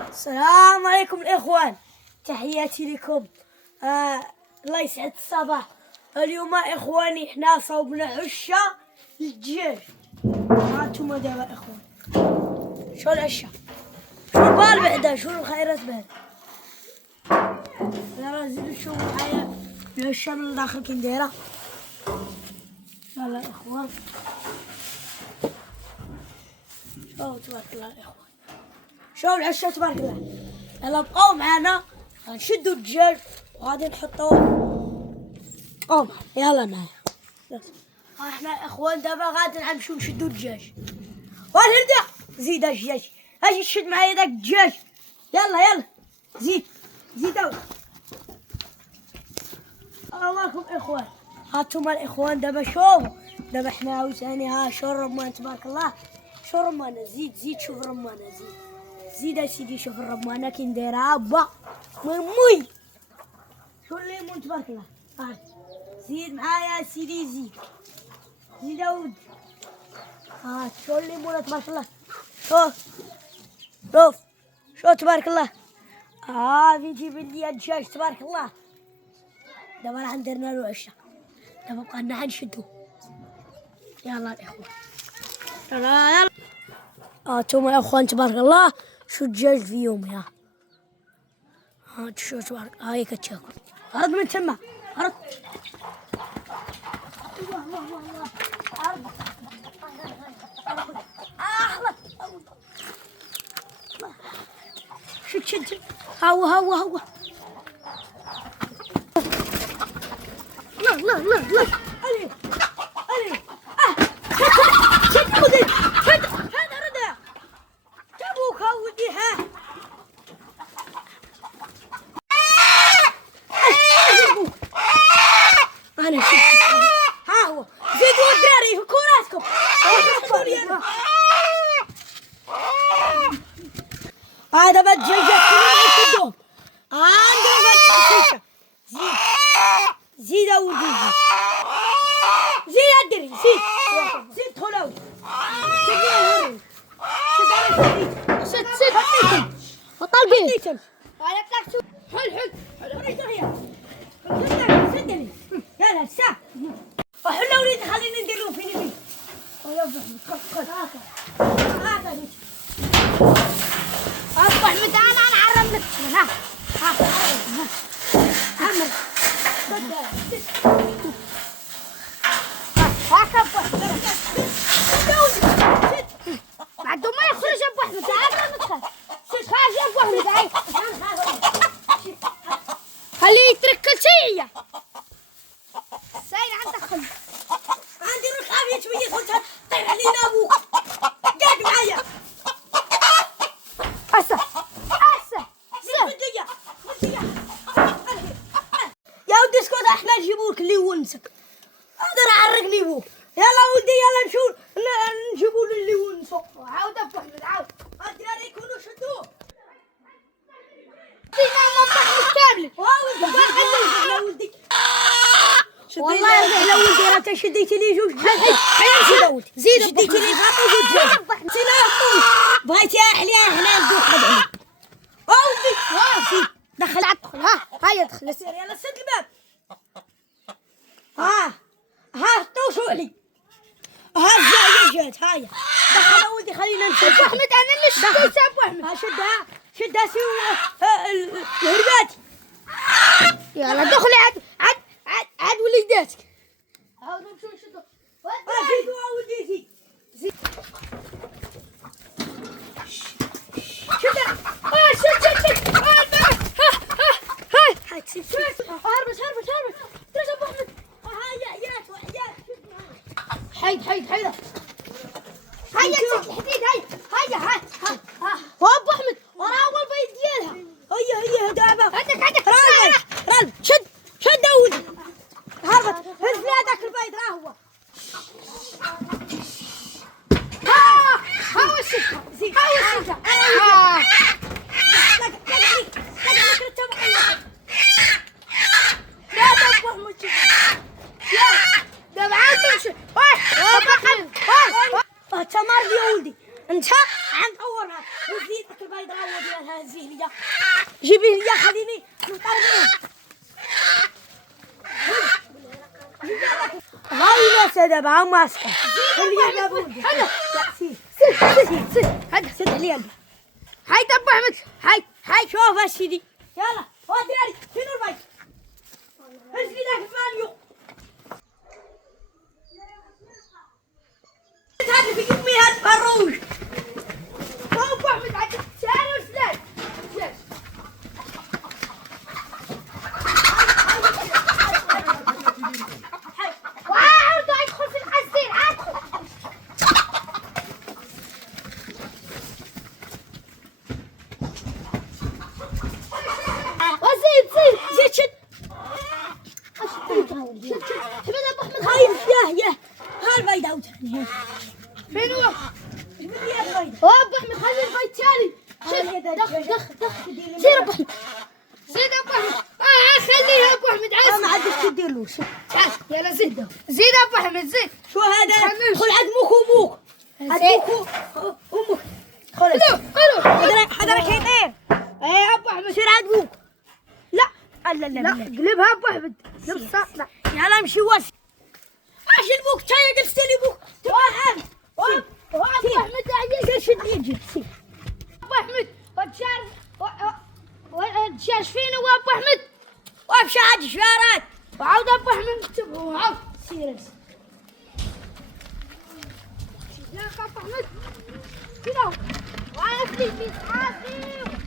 السلام عليكم الإخوان، تحياتي لكم. الله يسعد الصباح. اليوم إخواني إحنا صوبنا عشة للدجاج. هانتوما دابا إخوان شو العشة، شو البال بعدا، شو الخيرات بعدا. يلا زيدو شوفوا معايا العشة من الداخل كي دايرة. يلا إخوان شوفوا تبارك الله الإخوان، شوفوا العشة تبارك الله. يلا بقاو معانا، غنشدو الدجاج وغادي نحطوه. بقاو معايا، يلا معايا. احنا اخوان دابا غادي نمشيو نشدو الدجاج. والهرده زيد الدجاج، اجي شد معايا داك الدجاج. يلا زيد الله لكم اخوان. هانتوما الاخوان دابا شوفوا، دابا حنا عاوتاني ها شو الرمان تبارك الله، شو الرمانه. زيد شوف الرمانه، زيد اسيدي شوف الرمانه كي نديرها با موي. شو الليمون تبارك الله، زيد معايا سيدي، زيد اود. شو الليمون تبارك الله، شوف تبارك الله. فين جيب لي الدجاج تبارك الله. دابا راه درنا له عشة، دابا بقى لنا غنشدو. يلا الاخوان يلا. انتوما يا اخوان تبارك الله شو الدجاج فيهم. شو تبارك هاي كتاكل. هرب من تما، هرب. شد هو لا علي شد ودي، شد هذا ردا جابوك ودي. انا شد هو زيدوا الدراري في كراسكم. هذا بتجلجل كلهم. عندنا فتحة. زيد أودي، زيد أدري، زيد خلاوي. شد وطلبي. أنا طلعت حل سدني. يلا سا وحلا وليد خليني نديرو فيني. أبو أحمد أنا نعرم لك. عمر بعد ما يخرج أبو أحمد تعال ندخل. خارج أبو أحمد خليه يترك كل شيء. ساير عندك خلي عندي ركاب يتميز وانت طير علينا أبوك. قاعد معايا يا ودي اسكت. احنا نجيبوك اللي يونسك، هذا راه عرقني بوك. يلا ولدي يلا نمشيو نجيبو اللي يونسو. عاود ابو احمد عاود الدراري يكونوا شدوه. فينا مطبخ كامل. يا ولدي والله يا ولدي راه تشديتي لي جوج. هيا ولدي زيد شديتي لي غاطو جوج ديال سينا يا بغيتي احليها هنا ندوق هذا. ولدي زيد دخل هيا دخل سير. يلا سد الباب. طوشوا علي. جات هيا دخل ولدي خلينا نشد. ابو احمد انا اللي شديت ابو احمد. شدها سيو الهربات. يلا دخلي عاد وليداتك. عاود نمشيو نشدو. زيدوا ولدي زيد شدها. شد هربت درج ابو احمد. يا حيد هيا الحديد هيا وابو احمد وراه اول بيت ديالها. هيا دابا عندك رالب شد اولي. هربت هز لي هذاك البيض راه هو. هزيه لي جيبيه لي خليني نطرديه. هاي يا سيدة بقى ماسكة خليه يجابون هذا سيد هذا سيد علي هاي ابو احمد هاي شوف سيدي يلا وديري شنو البيت اسقي لك ماليو هذا في امي هذا فروش ابو احمد عاد سعر وسلاح فين هو؟ ابو احمد خلي البيت تالي دخ زين ابو احمد زين ابو احمد خليه ابو احمد عايز ما عادش تدير له يلا زين ابو احمد زين شو هذا؟ خل عند موك وامك امك خل حضرك هيدين ايه ابو احمد سير عند موك لا قلبها ابو احمد لا يلا امشي وسط ايش البوك تاي قلت لي بوك توهم ابو احمد عايز شد يجي ابو احمد وتشارج فينا وابو احمد وابشع عاد شوارات وعاود ابو احمد نكتبه وعاود سيرس يا ابو احمد كذا وعارف لي في صحافي